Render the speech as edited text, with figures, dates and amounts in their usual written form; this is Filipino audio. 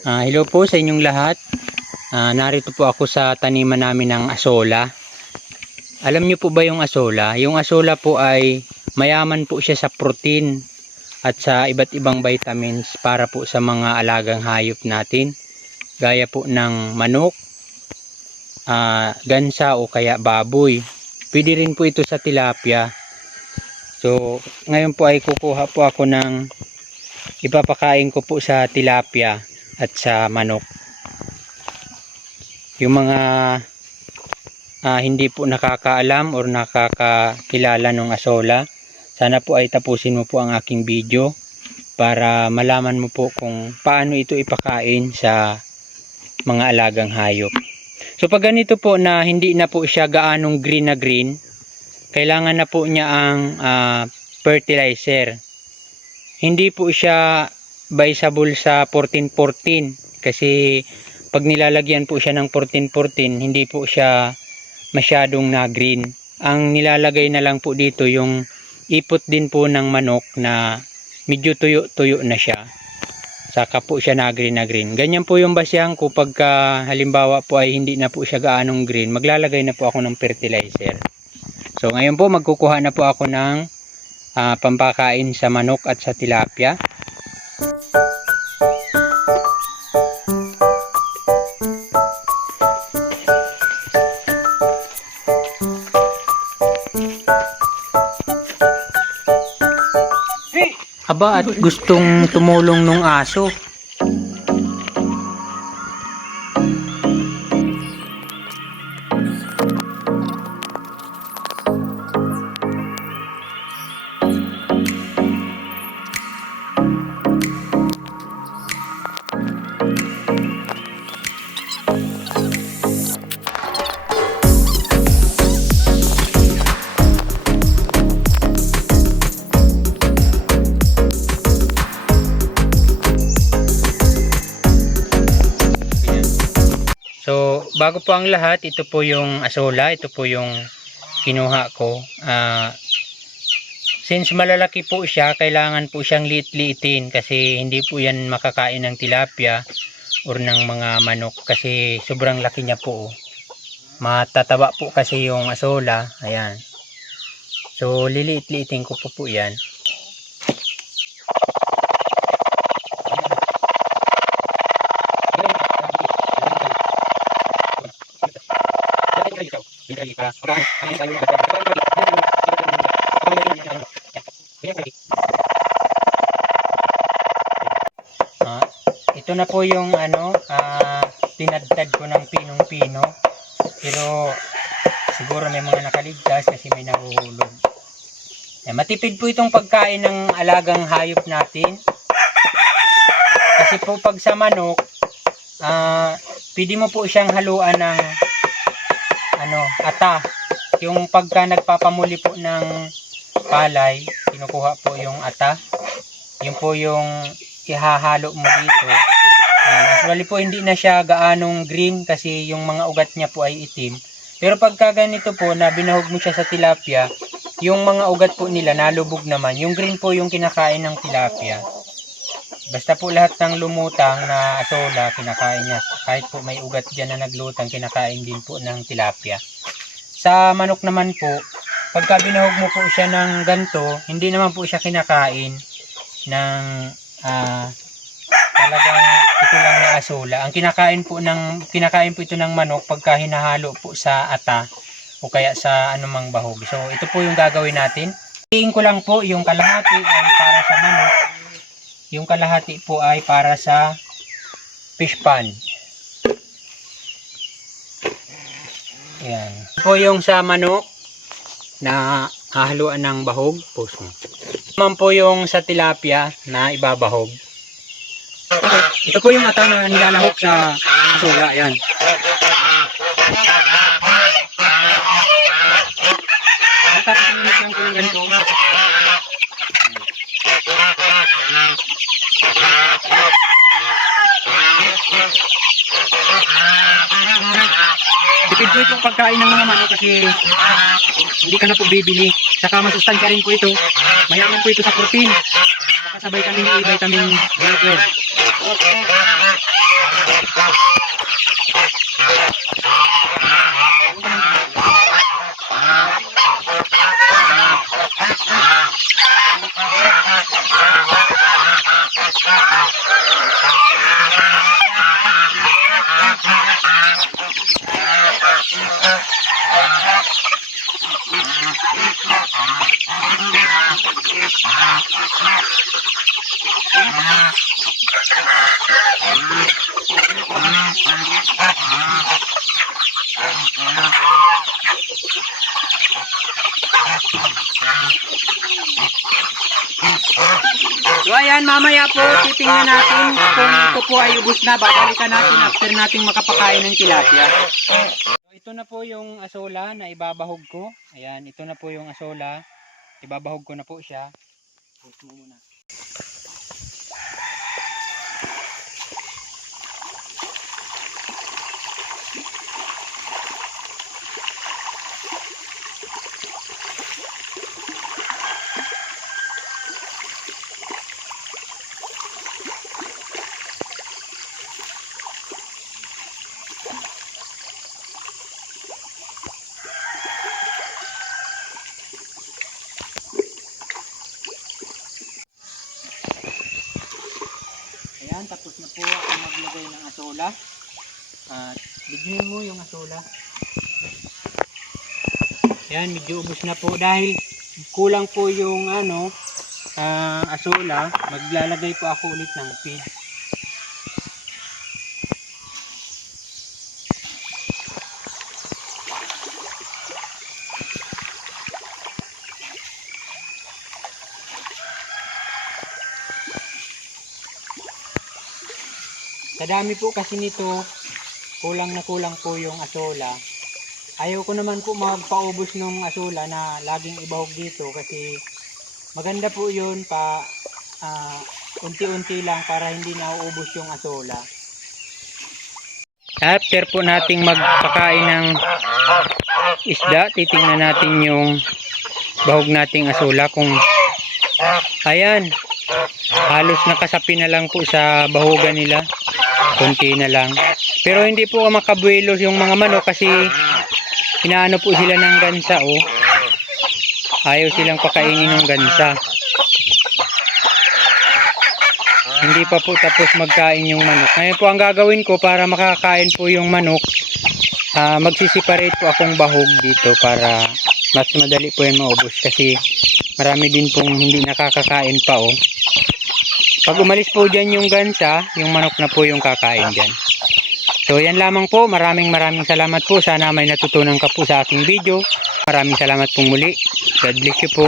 Hello po sa inyong lahat. Narito po ako sa taniman namin ng asola. Alam niyo po ba yung asola? Yung asola po ay mayaman po siya sa protein at sa iba't ibang vitamins para po sa mga alagang hayop natin. Gaya po ng manok, gansa o kaya baboy. Pwede rin po ito sa tilapia. So ngayon po ay kukuha po ako ng ipapakain ko po sa tilapia at sa manok. Yung mga hindi po nakakaalam or nakakakilala ng asola, sana po ay tapusin mo po ang aking video para malaman mo po kung paano ito ipakain sa mga alagang hayop. So pag ganito po na hindi na po siya gaanong green na green, kailangan na po niya ang fertilizer. Hindi po siya baisable sa 14-14 kasi pag nilalagyan po siya ng 14-14 hindi po siya masyadong na green. Ang nilalagay na lang po dito yung ipot din po ng manok na medyo tuyo-tuyo na siya, saka po siya na green. Ganyan po yung basihan ko pagka halimbawa po ay hindi na po siya gaanong green, maglalagay na po ako ng fertilizer. So ngayon po magkukuha na po ako ng pampakain sa manok at sa tilapia. Aba, at gustong tumulong nung aso. So, bago po ang lahat, ito po yung asola, ito po yung kinuha ko. Since malalaki po siya, kailangan po siyang liit-liitin kasi hindi po yan makakain ng tilapia or ng mga manok kasi sobrang laki niya po. Matataba po kasi yung asola, ayan. So, liliit-liitin ko po yan. Ito na po yung tinadtad ko ng pinong-pino, pero siguro may mga nakaligtas kasi may nahuhulog. Matipid po itong pagkain ng alagang hayop natin kasi po pag sa manok, pwede mo po siyang haluan ng ata. Yung pagka nagpapamuli po ng palay, kinukuha po yung ata. Yun po yung ihahalo mo dito. Usually po hindi na siya gaanong green kasi yung mga ugat niya po ay itim. Pero pagka ganito po na binahog mo siya sa tilapia, yung mga ugat po nila nalubog naman. Yung green po yung kinakain ng tilapia. Basta po lahat ng lumutang na asola kinakain niya. Kahit po may ugat dyan na naglutang, kinakain din po ng tilapia. Sa manok naman po, pagka binahog mo po siya ng ganto, hindi naman po siya kinakain ng talagang ito lang na asola. Ang kinakain po ito ng manok pagka hinahalo po sa ata o kaya sa anumang bahog. So ito po yung gagawin natin. Tingin ko lang po yung kalahati ay para sa manok. Yung kalahati po ay para sa fish pan. Yan. Ito po yung sa manok na hahaluan ng bahog. Post mo. Naman po yung sa tilapia na ibabahog. Ito po yung atang na nilalahok sa asola. Ayan. Tapos yung kulang ganito. Tipid po itong pagkain ng mga manok kasi hindi ka na po bibili. Saka masustansya rin po ito. Mayaman po ito sa protein. Kasabay kami ng vitamin B12. ayan, mamaya po titingnan natin kung ito po ay ubos na. Babalikan natin after nating makapakain ng tilapia. So, ito na po yung asola na ibabahog ko. Ayan, ito na po yung asola. Ibabahog ko na po siya. Pause mo muna. Ayan, tapos na po ako maglagay ng asola. At bigyan mo yung asola. Ayan, medyo ubos na po dahil kulang po yung asola. Maglalagay po ako ulit ng feed. Sa dami po kasi nito, kulang na kulang po yung asola. Ayaw ko naman po magpaubos ng asola na laging ibahog dito kasi maganda po yun pa unti-unti lang para hindi nauubos yung asola. After po nating magpakain ng isda, titingnan natin yung bahog nating asola kung ayan, halos nakasapi na lang po sa bahugan nila. Kunti na lang. Pero hindi po makabuelos yung mga manok kasi inaano po sila ng gansa oh. Ayaw silang pakainin ng gansa. Hindi pa po tapos magkain yung manok. Ngayon po ang gagawin ko para makakain po yung manok, magsisiparate po akong bahog dito para mas madali po yung maubos kasi marami din pong hindi nakakakain pa oh. Pag umalis po dyan yung gansa, yung manok na po yung kakain dyan. So yan lamang po. Maraming salamat po. Sana may natutunan ka po sa aking video. Maraming salamat pong muli. God bless you po.